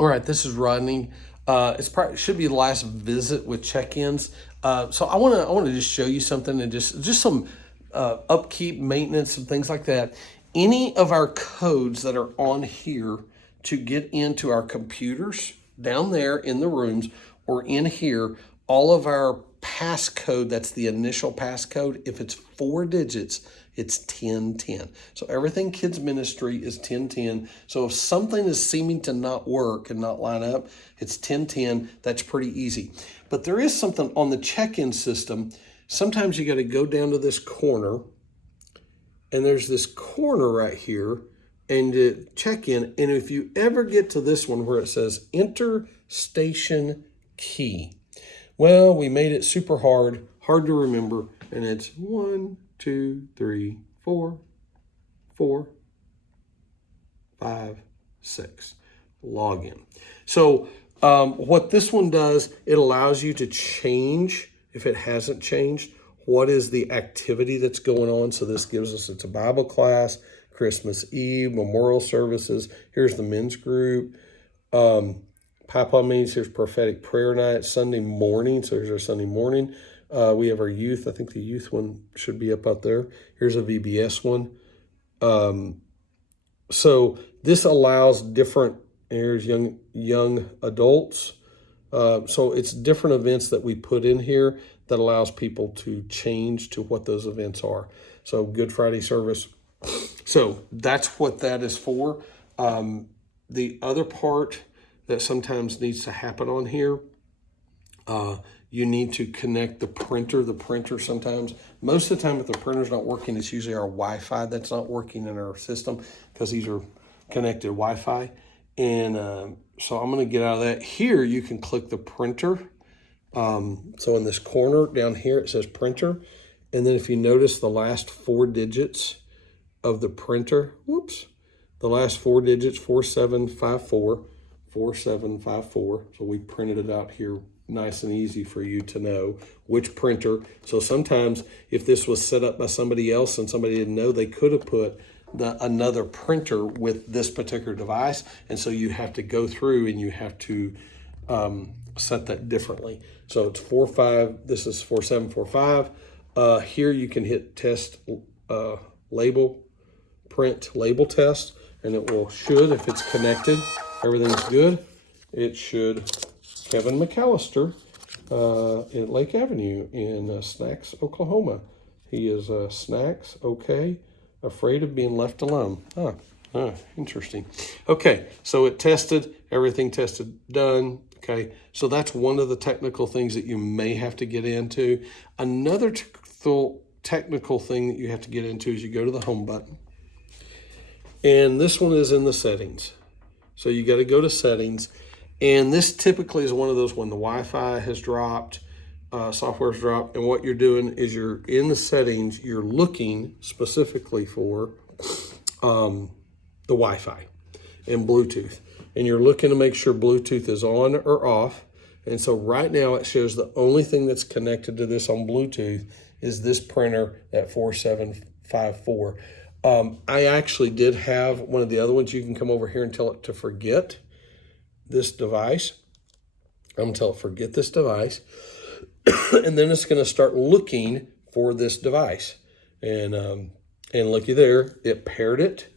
All right, this is Rodney. Should be the last visit with check-ins. So I want to just show you something and just some upkeep, maintenance, and things like that. Any of our codes that are on here to get into our computers down there in the rooms or in here, all of our passcode, that's the initial passcode. If it's 4 digits, it's 1010. So everything kids ministry is 1010. So if something is seeming to not work and not line up, it's 1010. That's pretty easy. But there is something on the check-in system. Sometimes you got to go down to this corner, and there's this corner right here, and check in. And if you ever get to this one where it says enter station key, well, we made it super hard to remember, and it's 1, 2, 3, 4, 4, 5, 6. Login. So what this one does, it allows you to change, if it hasn't changed, what is the activity that's going on. So this gives us, it's a Bible class, Christmas Eve, memorial services. Here's the men's group. Papa means here's prophetic prayer night, Sunday morning. So here's our Sunday morning. We have our youth. I think the youth one should be up there. Here's a VBS one. So this allows different, here's young adults. So it's different events that we put in here that allows people to change to what those events are. So Good Friday service. So that's what that is for. The other part that sometimes needs to happen on here, you need to connect the printer. The printer sometimes, most of the time if the printer's not working, it's usually our Wi-Fi that's not working in our system because these are connected Wi-Fi. And so I'm going to get out of that. Here you can click the printer. So in this corner down here, it says printer. And then if you notice the last 4 digits of the printer, the last 4 digits, 4754, 4754. So we printed it out here nice and easy for you to know which printer. So sometimes if this was set up by somebody else and somebody didn't know, they could have put another printer with this particular device. And so you have to go through and you have to set that differently. So it's 45, this is 4745. Here you can hit test label, print label test, and it should, if it's connected, everything's good. It should, Kevin McAllister at Lake Avenue in Snacks, Oklahoma. He is Snacks, okay, afraid of being left alone. Interesting. Okay, so it tested, everything tested, done. Okay, so that's one of the technical things that you may have to get into. Another technical thing that you have to get into is you go to the home button. And this one is in the settings. So you got to go to settings. And this typically is one of those when the Wi-Fi has dropped, software's dropped, and what you're doing is you're in the settings, you're looking specifically for the Wi-Fi and Bluetooth. And you're looking to make sure Bluetooth is on or off. And so right now it shows the only thing that's connected to this on Bluetooth is this printer at 4754. I actually did have one of the other ones. You can come over here and tell it to forget this device. I'm going to tell it forget this device. And then it's going to start looking for this device. And looky there, it paired it.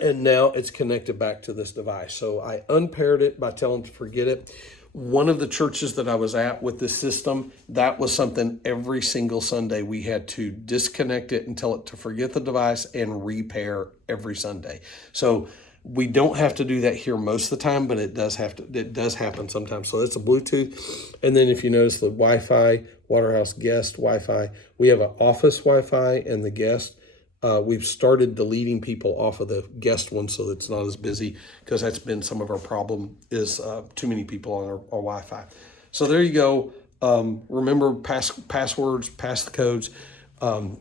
And now it's connected back to this device. So I unpaired it by telling it to forget it. One of the churches that I was at with this system, that was something every single Sunday we had to disconnect it and tell it to forget the device and repair every Sunday. So we don't have to do that here most of the time, but it does happen sometimes. So that's a Bluetooth. And then if you notice the Wi-Fi, Waterhouse Guest Wi-Fi, we have an office Wi-Fi and the guest. We've started deleting people off of the guest one so that it's not as busy, because that's been some of our problem is too many people on our Wi-Fi. So there you go. Remember passwords, pass the codes.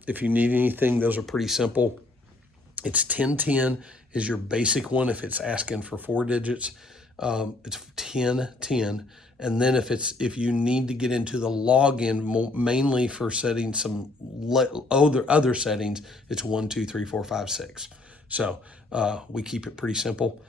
If you need anything, those are pretty simple. It's 1010 is your basic one. If it's asking for 4 digits, it's 1010. And then if you need to get into the login, mainly for setting some other settings, it's 1, 2, 3, 4, 5, 6. So we keep it pretty simple,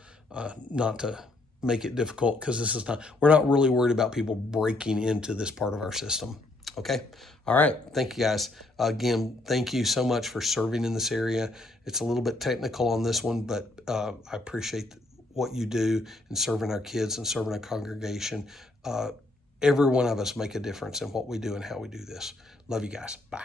not to make it difficult, because we're not really worried about people breaking into this part of our system. Okay. All right. Thank you, guys. Again, thank you so much for serving in this area. It's a little bit technical on this one, but I appreciate what you do in serving our kids and serving our congregation. Every one of us make a difference in what we do and how we do this. Love you guys. Bye.